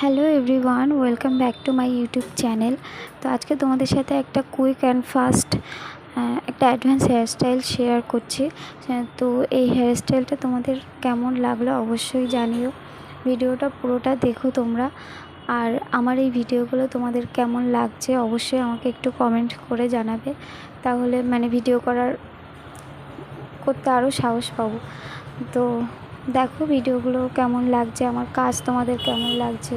Hello everyone, welcome back to my YouTube channel. তো আজকে তোমাদের সাথে একটা কুইক অ্যান্ড ফাস্ট একটা অ্যাডভান্স হেয়ারস্টাইল শেয়ার করছি। তো এই হেয়ারস্টাইলটা তোমাদের কেমন লাগলো অবশ্যই জানিও। ভিডিওটা পুরোটা দেখো তোমরা। আর আমার এই ভিডিওগুলো তোমাদের কেমন লাগছে অবশ্যই আমাকে একটু কমেন্ট করে জানাবে, তাহলে ভিডিও করতে আরও সাহস পাবো। তো দেখো ভিডিওগুলো কেমন লাগছে, আমার কাজ তোমাদের কেমন লাগছে,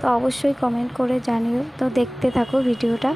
তো অবশ্যই কমেন্ট করে জানিও। তো দেখতে থাকো ভিডিওটা।